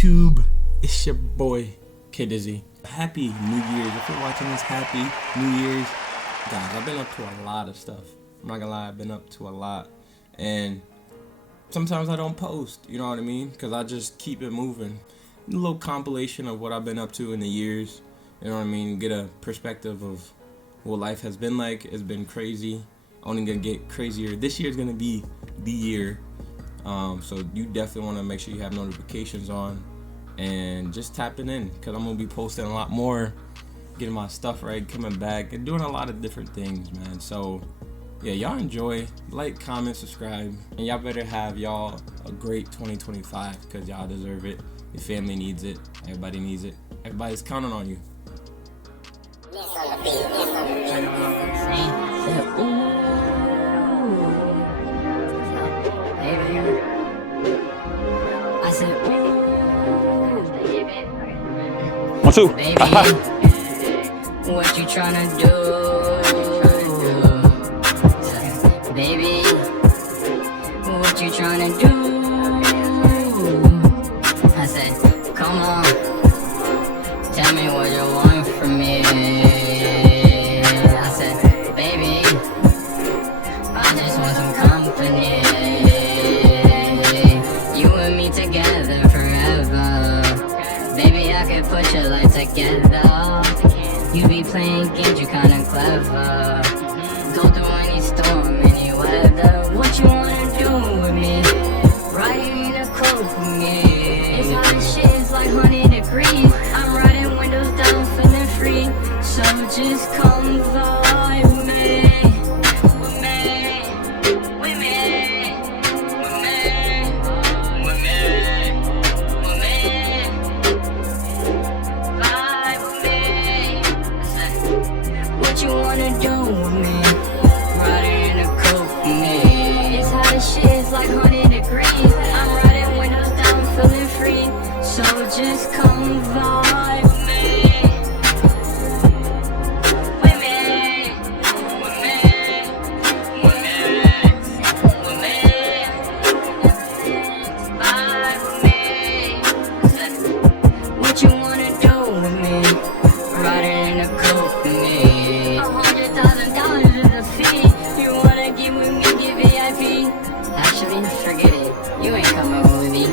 YouTube? It's your boy, K Dizzy. Happy New Year's. If you're watching this, happy New Year's. Guys, I've been up to a lot of stuff. I'm not gonna lie, I've been up to a lot. And sometimes I don't post, you know what I mean? Because I just keep it moving. A little compilation of what I've been up to in the years. You know what I mean? Get a perspective of what life has been like. It's been crazy. Only gonna get crazier. This year's gonna be the year. So you definitely want to make sure you have notifications on and just tapping in, because I'm gonna be posting a lot more, getting my stuff right, coming back and doing a lot of different things, man. So yeah, y'all enjoy, like, comment, subscribe, and y'all better have y'all a great 2025, because y'all deserve it. Your family needs it. Everybody needs it. Everybody's counting on you. One, two. Baby, what you tryna do? Baby, what you tryna do? I said, come on, tell me what you want from me. I said, baby, I just want some company. You and me together forever. Baby, I could put your life together. You be playing games, you kinda clever. Go through any storm, any weather. What you wanna do with me? Riding in a coat with me. It's hot as shit, it's like 100 degrees. I'm riding windows down, feeling free. So just come vibe with me. With me. With me. With me. With me. With me. Vibe with me. What you wanna do with me? Riding in a coupe with me. It's hot as shit, it's like 100 degrees. I'm riding windows down, feeling free. So just come vibe with me. With me. With me. With me. With me. Vibe with me. What you wanna do with me? Riding in a coupe with me. $100,000 is a fee. You wanna get with me, get VIP. Actually, forget it. You ain't coming with me.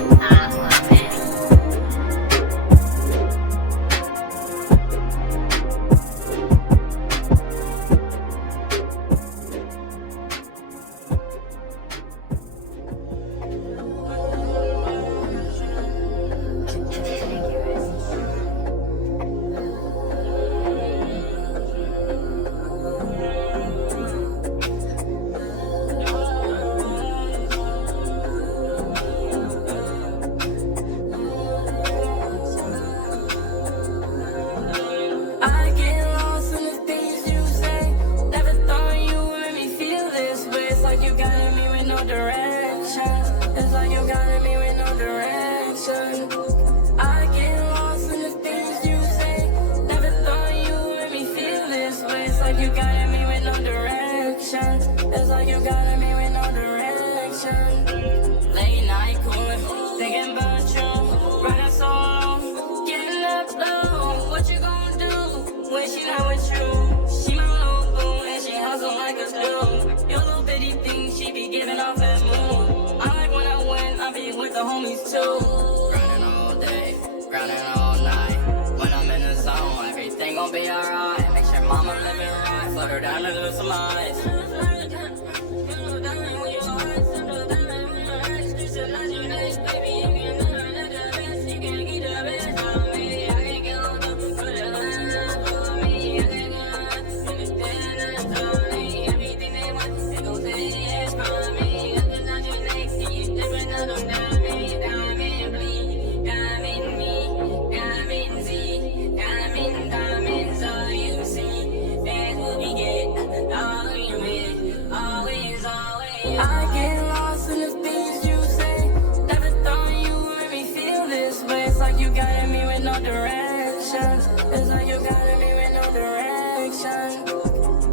I get lost in the things you say. Never thought you would make me feel this way. It's like you guided me with no direction. It's like you guided me with no direction. I get lost in the things you say. Never thought you would make me feel this way. It's like you guided me with no direction. It's like you guided me with no direction. Late night cooling, thinking about you. Riding solo, getting that blow. What you gonna do when she not with you? She my little boo and she hustle like a stew. Your little bitty thing, she be giving off that mood. I like when I win, I be with the homies too. Grinding all day, grinding all night. When I'm in the zone, everything gon' be alright. Make sure mama living right, float her down and lose some eyes. I get lost in the things you say. Never thought you would make me feel this way. It's like you guided me with no direction. It's like you guided me with no direction.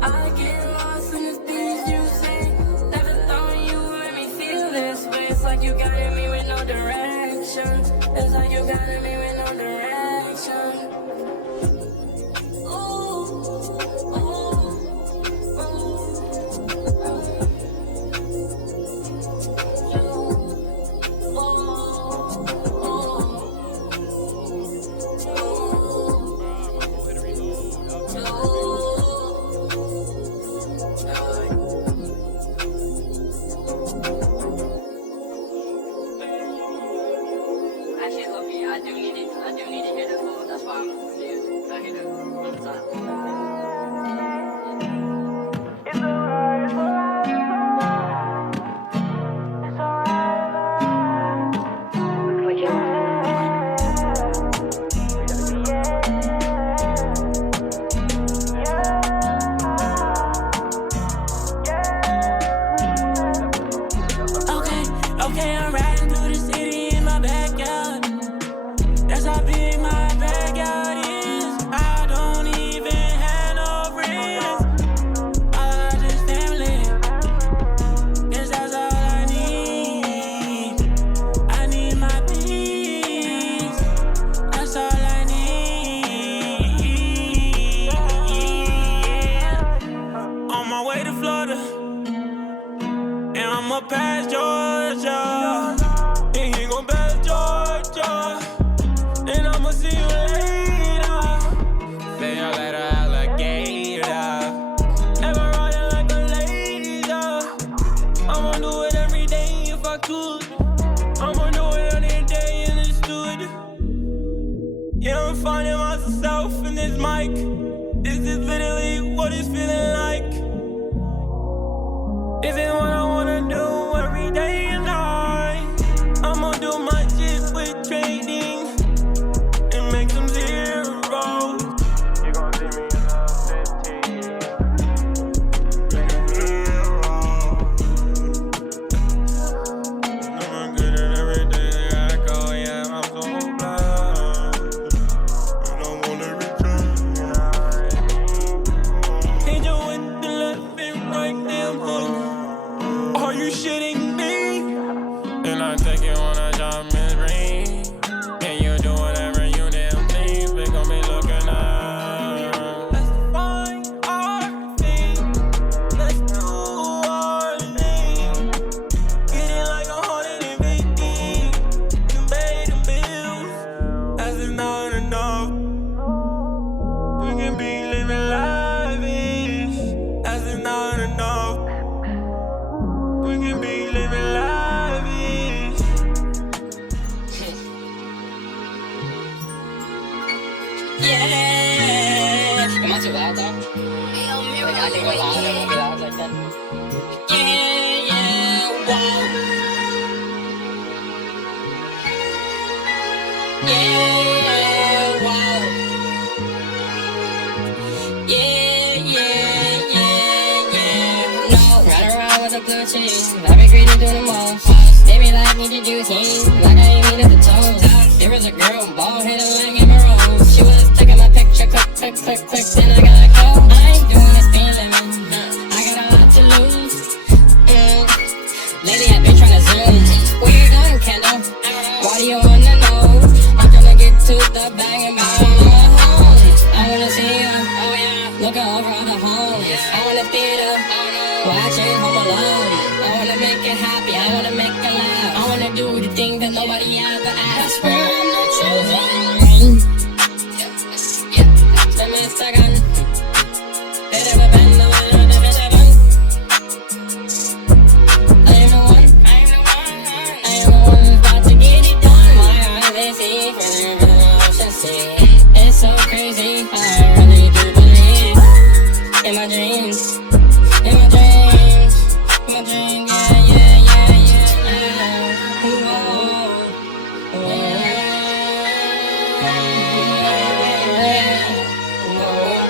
I get lost in the things you say. Never thought you would make me feel this way. It's like you guided me with no direction. It's like you guided me with no direction. Actually, Loki, I do need to hear this one. That's why I'm confused. I hear this one all the time. It's alright, it's alright, it's alright. Looks like you're Okay, I'm riding through the city in my backyard. That's how big my backyard is. I don't even have no friends. All I just family. Guess that's all I need. I need my peace. That's all I need. On my way to Florida, and I'ma pass Georgia. And he gon' pass Georgia. And I'ma see you later. See you later, alligator. Never running like a laser. I'ma do it every day if I could. I'ma do it every day in the studio. Yeah, I'm finding myself in this mic. This is literally what it's feeling like. This is what I wanna do every day and night. I'ma do my shit with trading and make some zeros. You gon' see me in the 15. Making zeros. I'm good at everything that I go, yeah, I'm so glad. I don't wanna return. Hit you with the left and right damn hook. Are you shitting me? And I take you on a diamond ring. And you do whatever you damn please. We gon' be looking up. Let's find our thing. Let's do our thing. Getting like 150. You pay the bills. As if not enough. We can be living lavish. As if not enough. We can be living lavish. Yeah. Am I too loud though? Like, I can go loud, I won't be loud like that. Yeah, wow. Yeah, wow. Yeah. No, ride around with a blue cheese. I be greedy doing the most. They be like, need your juice, like I ain't mean at the toes. There was a girl, bald headed like in my room. She was taking my picture, click, then I gotta go. I ain't doing this thing living. I got a lot to lose. Lately I've been trying to zoom. Where you going, Kendall? Why do you wanna know? I'm tryna get to the bag and buy home. I wanna see you, oh yeah, looking over all the homes. I wanna theater, watching Home Alone. I wanna make it happy, I wanna make it laugh. I wanna do the thing that nobody ever asked for. I'm not chosen. Yeah, let me second. They never been the one who never been. I am the one who's about to get it done. My eyes, they see further than the ocean sea. It's so crazy, I really do believe in my dreams. In my dreams, yeah. Whoa.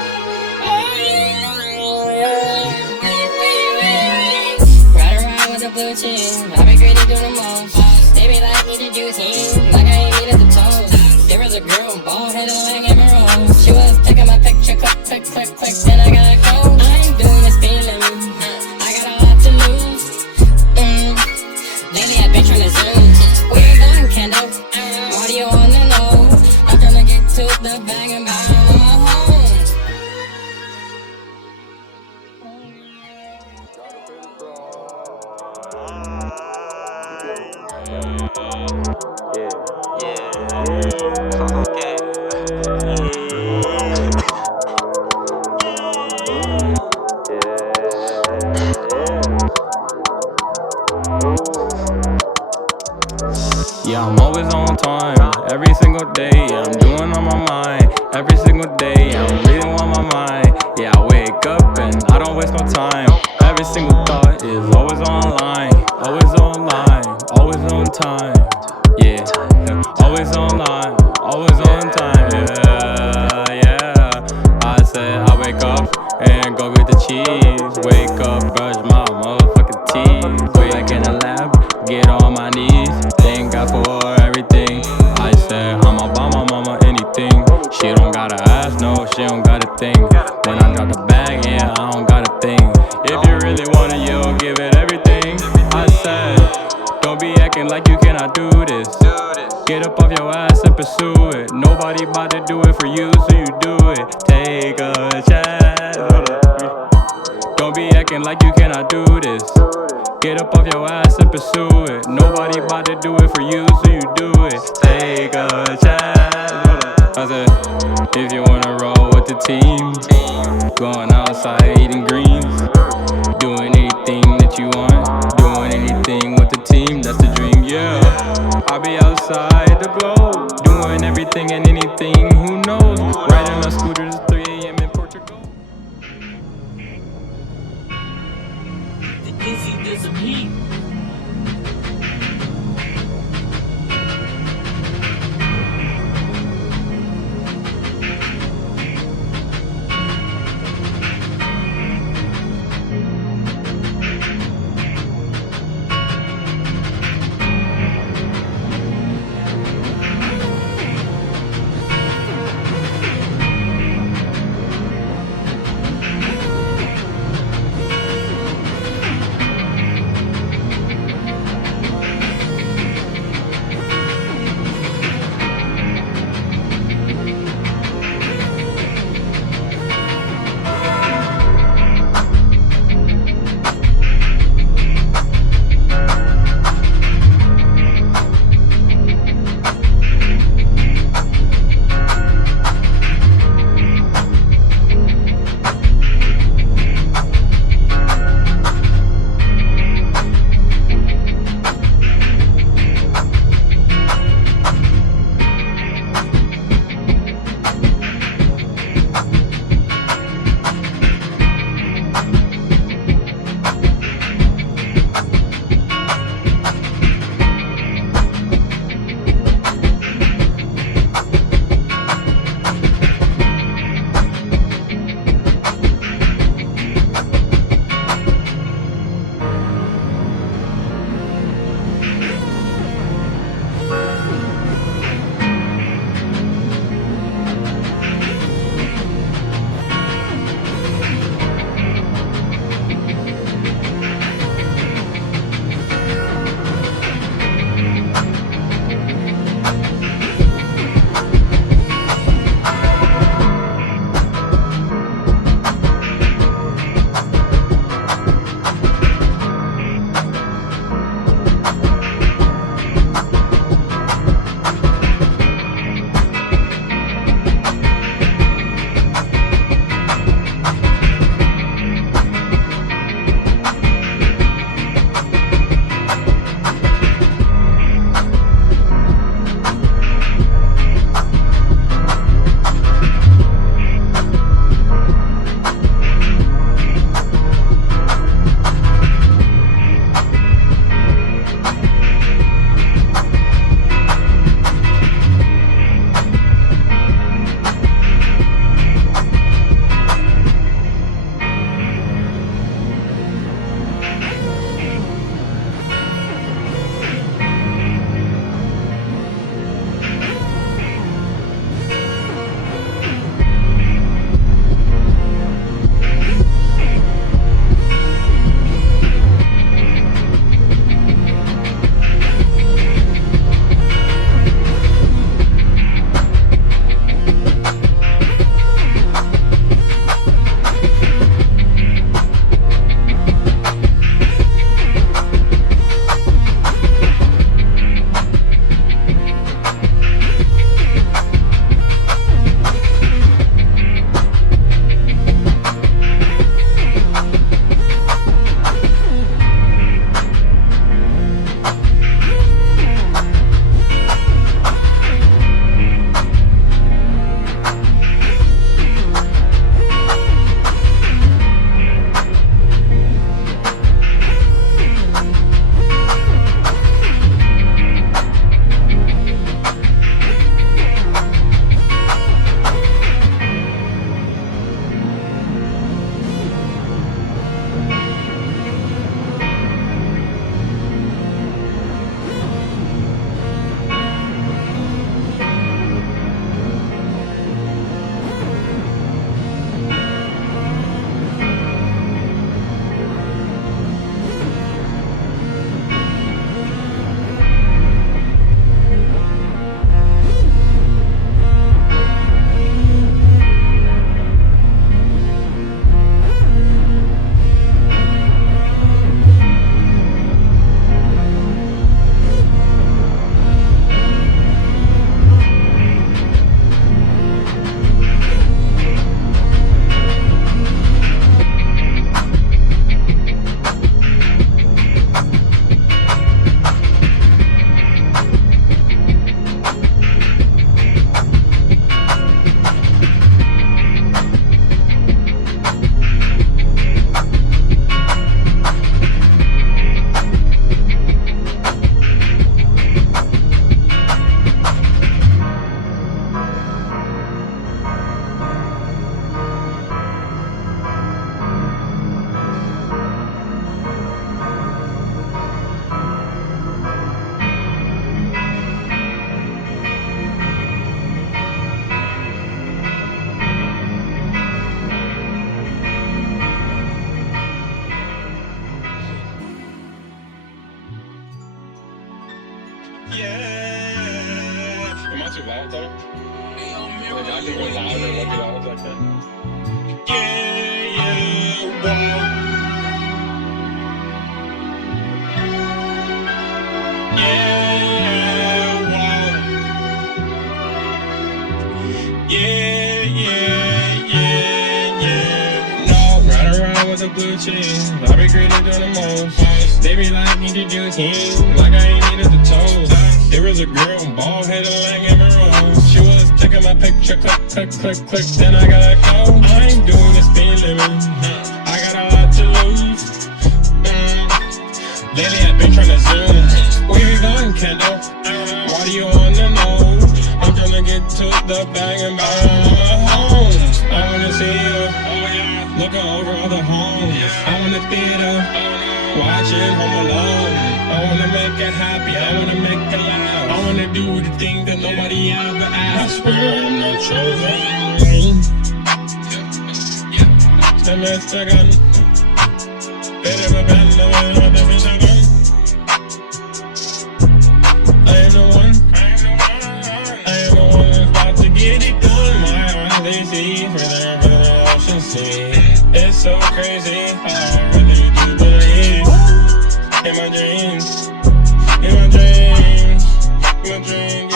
Yeah, I'm always on time, every single day. Yeah, I'm doing on my mind, every single day. Yeah, I'm reading on my mind. Yeah, I wake up and I don't waste no time. Every single thought is always online, always online, always on time. Yeah, always online, always on time. Yeah, yeah. I said I wake up and go get the cheese. Wake up, brush my motherfucking teeth. Wake back in the lab, get on my knees. Thank God for everything. I said I'ma buy my mama anything. She don't gotta ask, no, she don't gotta think. When I drop the bag, yeah, I don't gotta think. If you really want it, you'll give it everything. I said, don't be acting like you cannot do this. Get up off your ass and pursue it. Nobody bout to do it for you, so you do it. Take a chance. Don't be acting like you cannot do this. Get up off your ass and pursue it. Nobody bout to do it for you, so you do it. Take a chance. I said, if you wanna roll with the team, going outside eating greens, doing anything that you want, doing anything with the team, that's the dream, yeah. I'll be outside the globe, doing everything and anything, who knows? Riding on scooters at 3 a.m. in Portugal. The dizzy disappear. though. Like, I can go louder and look it out like that. No, ride around with a blue cheese. I be greedy doing the most. They be like, need to do teams. Like I ain't needed the toes. There was a girl, bald headed like Amber Rose. She was taking my picture, click, click, click, click. Then I gotta go. I ain't doing this speed limit. I got a lot to lose. Lately I've been trying to zoom. Where you going, Kendall? Why do you wanna know? I'm tryna get to the bag and buy home. I wanna see you, looking over all the homes. I wanna theater, watching Home Alone. I wanna make it happy, I wanna make it loud. I wanna do the thing that nobody ever asked. I swear I'm not chosen. Mr. Gun, bit of a band, no different gun. I am the one. I am the one that's about to get it done. My eyes they see further than the ocean sea. It's so crazy how I really do believe in my dreams, in my dreams, in my dreams.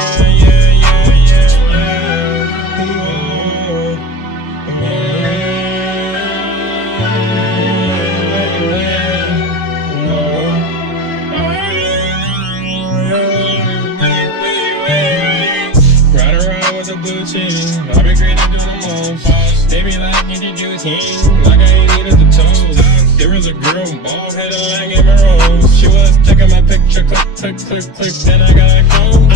Blue cheese, I be greedy doing the most. They be like, need to do teams. Like I ain't needed the toes. There was a girl, bald headed like Amber Rose. She was taking my picture, click, click, click, click. Then I gotta go.